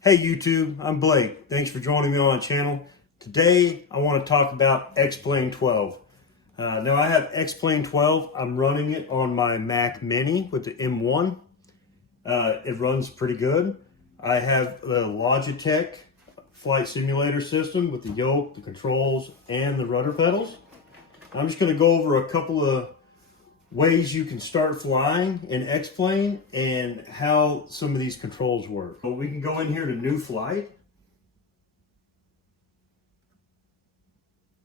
Hey YouTube, I'm Blake. Thanks for joining me on my channel. Today I want to talk about X-Plane 12. Now I have X-Plane 12. I'm running it on my Mac Mini with the M1. It runs pretty good. I have the Logitech flight simulator system with the Yoke, the controls, and the rudder pedals. I'm just going to go over a couple of ways you can start flying in X-Plane and how some of these controls work. So we can go in here to new flight.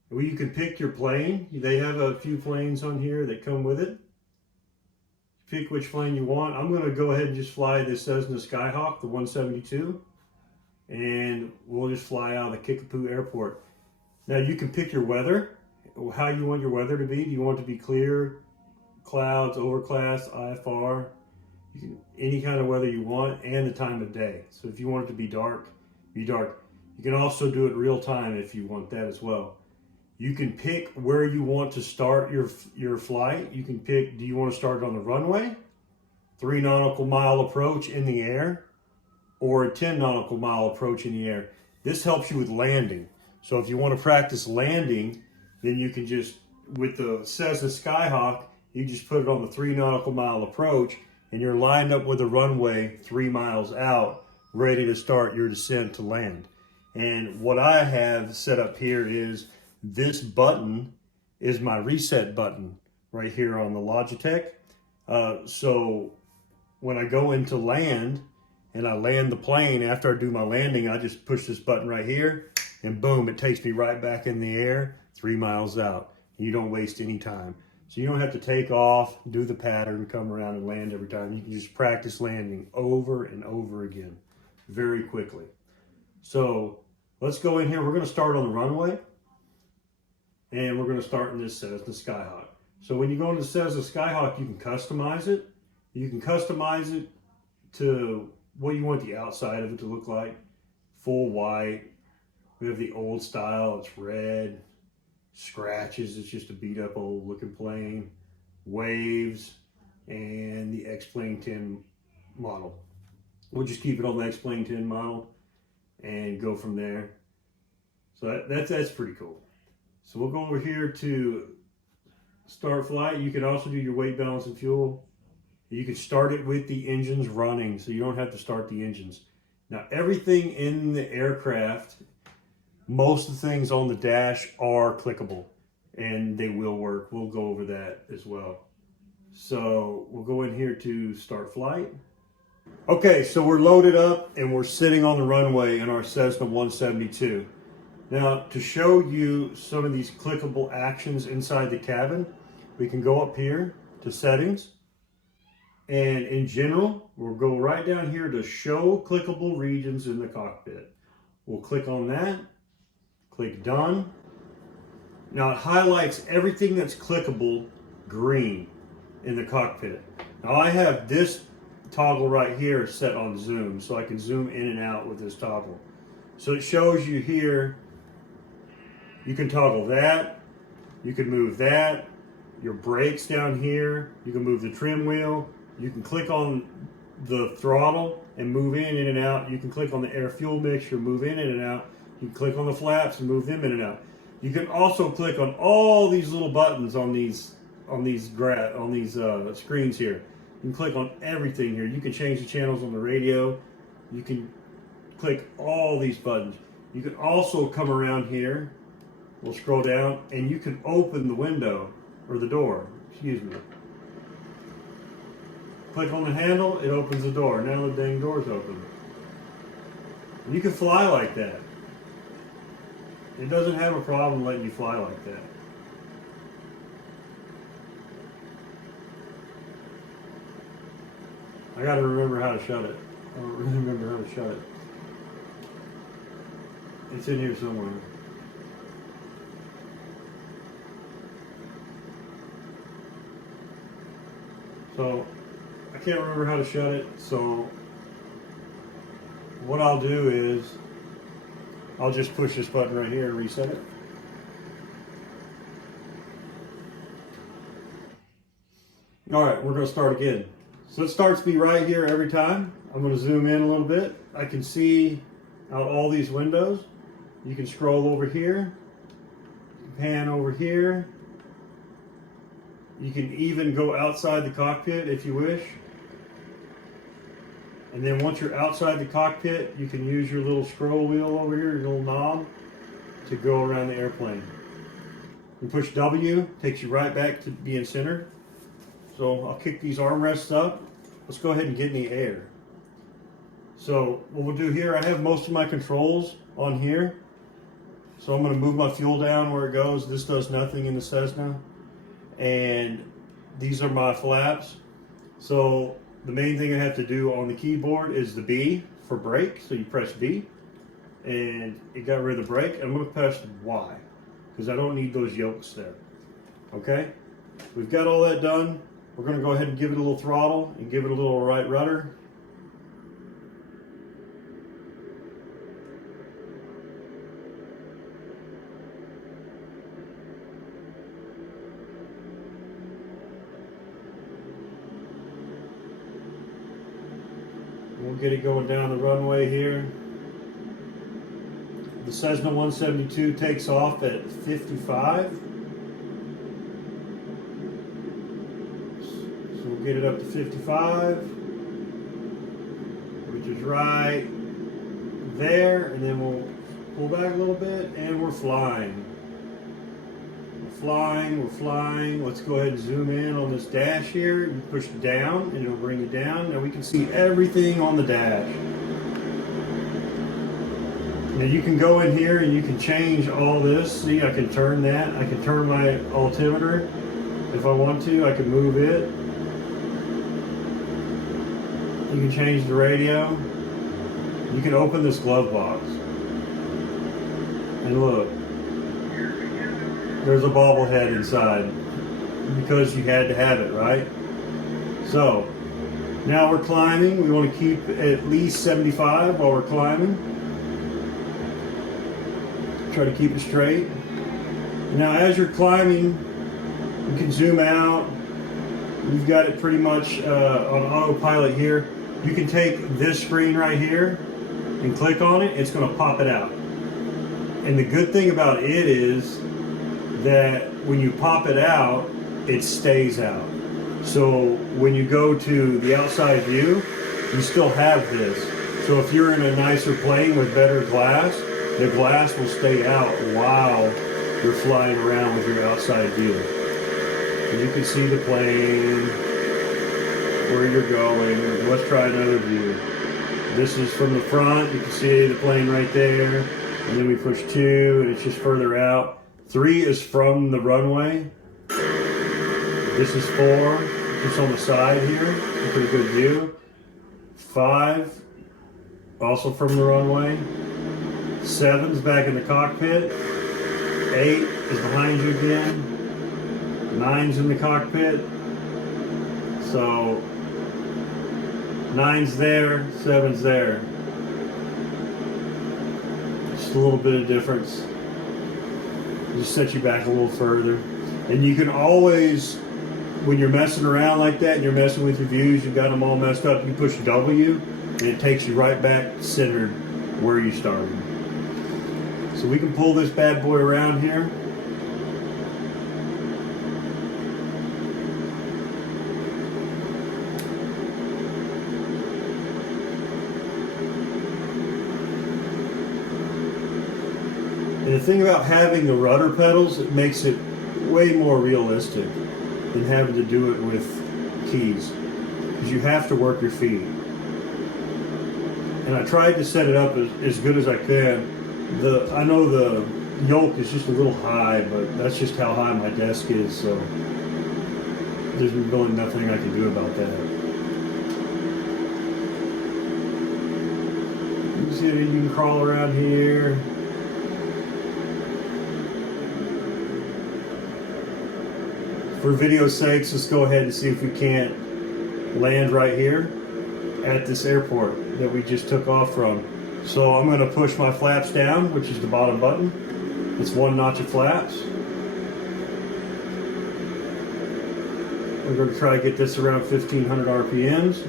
Well, you can pick your plane. They have a few planes on here that come with it. Pick which plane you want. I'm going to go ahead and just fly this Cessna Skyhawk, the 172, and we'll just fly out of the Kickapoo Airport. Now you can pick your weather, how you want your weather to be. Do you want it to be clear, clouds, overcast, IFR, any kind of weather you want, and the time of day. So if you want it to be dark, be dark. You can also do it real time if you want that as well. You can pick where you want to start your flight. You can pick, do you want to start on the runway, 3 nautical mile approach in the air, or a 10 nautical mile approach in the air. This helps you with landing. So if you want to practice landing, then you can just, with the Cessna Skyhawk, you just put it on the 3 nautical mile approach and you're lined up with the runway 3 miles out, ready to start your descent to land. And what I have set up here is this button is my reset button right here on the Logitech. So when I go into land and I land the plane, after I do my landing, I just push this button right here and boom, it takes me right back in the air 3 miles out. You don't waste any time. So you don't have to take off, do the pattern, come around and land every time. You can just practice landing over and over again very quickly. So let's go in here. We're going to start on the runway and we're going to start in this Cessna Skyhawk. So when you go into the Cessna Skyhawk, you can customize it. You can customize it to what you want the outside of it to look like. Full white. We have the old style, it's red. Scratches, it's just a beat up old looking plane. Waves, and the X-Plane 10 model. We'll just keep it on the X-Plane 10 model and go from there. So that's pretty cool. So we'll go over here to start flight. You can also do your weight, balance, and fuel. You can start it with the engines running, so you don't have to start the engines. Now everything in the aircraft, most of the things on the dash are clickable and they will work. We'll go over that as well. So we'll go in here to start flight. Okay, so we're loaded up and we're sitting on the runway in our Cessna 172. Now to show you some of these clickable actions inside the cabin, we can go up here to settings, and in general, we'll go right down here to show clickable regions in the cockpit. We'll click on that. Click done. Now it highlights everything that's clickable green in the cockpit. Now I have this toggle right here set on zoom, so I can zoom in and out with this toggle. So it shows you here, you can toggle that, you can move that, your brakes down here, you can move the trim wheel, you can click on the throttle and move in and out, you can click on the air fuel mixture, move in and out. You can click on the flaps and move them in and out. You can also click on all these little buttons on these screens here. You can click on everything here. You can change the channels on the radio. You can click all these buttons. You can also come around here. We'll scroll down and you can open the window or the door. Excuse me. Click on the handle, it opens the door. Now the dang door's open. And you can fly like that. It doesn't have a problem letting you fly like that. I gotta remember how to shut it. I don't really remember how to shut it. It's in here somewhere. So, I can't remember how to shut it, so what I'll do is I'll just push this button right here and reset it. All right, we're going to start again. So it starts me right here every time. I'm going to zoom in a little bit. I can see out all these windows. You can scroll over here, pan over here. You can even go outside the cockpit if you wish. And then once you're outside the cockpit, you can use your little scroll wheel over here, your little knob, to go around the airplane. You push W, takes you right back to being centered. So I'll kick these armrests up. Let's go ahead and get in the air. So what we'll do here, I have most of my controls on here. So I'm going to move my fuel down where it goes. This does nothing in the Cessna. And these are my flaps. So the main thing I have to do on the keyboard is the B for brake. So you press B and it got rid of the brake. I'm going to press Y because I don't need those yokes there. Okay, we've got all that done. We're going to go ahead and give it a little throttle and give it a little right rudder. We'll get it going down the runway here. The Cessna 172 takes off at 55. So we'll get it up to 55, which is right there, and then we'll pull back a little bit, and we're flying. We're flying. Let's go ahead and zoom in on this dash here. You push down and it'll bring you down. Now we can see everything on the dash. Now you can go in here and you can change all this. See, I can turn that. I can turn my altimeter if I want to. I can move it. You can change the radio. You can open this glove box. And look. There's a bobblehead inside because you had to have it, right? So now we're climbing. We want to keep at least 75 while we're climbing. Try to keep it straight. Now as you're climbing, you can zoom out. You've got it pretty much on autopilot here. You can take this screen right here and click on it. It's going to pop it out. And the good thing about it is that when you pop it out, it stays out. So when you go to the outside view, you still have this. So if you're in a nicer plane with better glass, the glass will stay out while you're flying around with your outside view. And you can see the plane, where you're going. Let's try another view. This is from the front. You can see the plane right there. And then we push 2 and it's just further out. 3 is from the runway. This is 4, just on the side here. A pretty good view. 5, also from the runway. 7's back in the cockpit. 8 is behind you again. 9's in the cockpit. So 9's there, 7's there. Just a little bit of difference. Just set you back a little further. And you can always, when you're messing around like that and you're messing with your views, you've got them all messed up, you push W and it takes you right back centered where you started. So we can pull this bad boy around here. And the thing about having the rudder pedals, it makes it way more realistic than having to do it with keys, because you have to work your feet. And I tried to set it up as good as I could. I know the yoke is just a little high, but that's just how high my desk is, so there's really nothing I can do about that. You can see that you can crawl around here. For video's sakes, let's go ahead and see if we can't land right here at this airport that we just took off from. So I'm going to push my flaps down, which is the bottom button. It's 1 notch of flaps. We're going to try to get this around 1500 RPMs.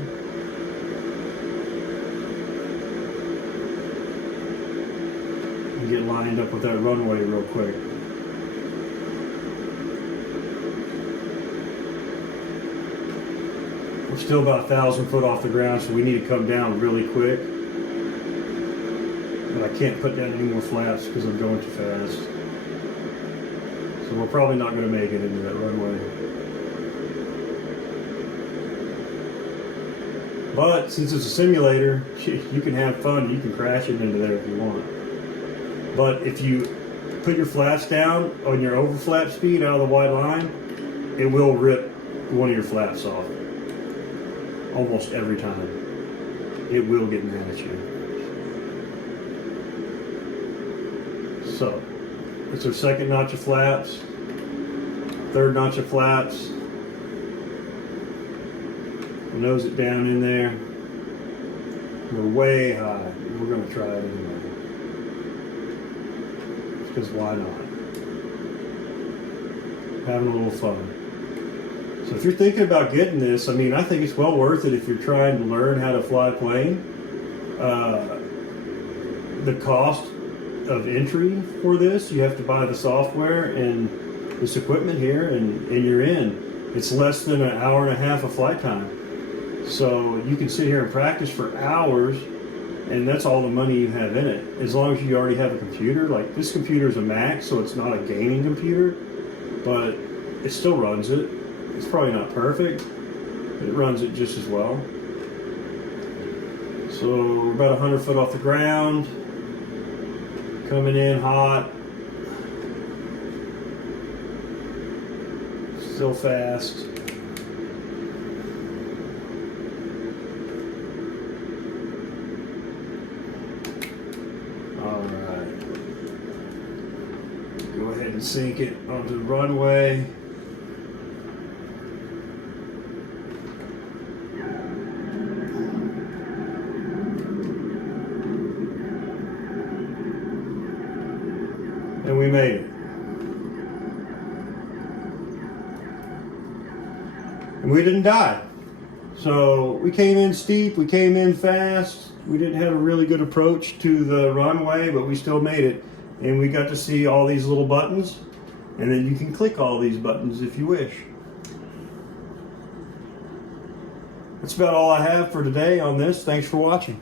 and get lined up with that runway real quick. We're still about 1,000 foot off the ground, so we need to come down really quick. But I can't put down any more flaps because I'm going too fast. So we're probably not going to make it into that runway. But since it's a simulator, you can have fun. You can crash it into there if you want. But if you put your flaps down on your overflap speed out of the white line, it will rip one of your flaps off. Almost every time. It will get mad at you. So, it's our second notch of flaps, third notch of flaps. We'll nose it down in there. We're way high. We're going to try it anyway. Because why not? Having a little fun. So if you're thinking about getting this, I mean, I think it's well worth it if you're trying to learn how to fly a plane. The cost of entry for this, you have to buy the software and this equipment here, and you're in. It's less than an hour and a half of flight time. So you can sit here and practice for hours, and that's all the money you have in it. As long as you already have a computer, like this computer is a Mac, so it's not a gaming computer, but it still runs it. It's probably not perfect, but it runs it just as well. So we're about 100 foot off the ground, coming in hot, still fast. All right, go ahead and sink it onto the runway. And we made it. And we didn't die. So we came in steep, we came in fast. We didn't have a really good approach to the runway, but we still made it. And we got to see all these little buttons. And then you can click all these buttons if you wish. That's about all I have for today on this. Thanks for watching.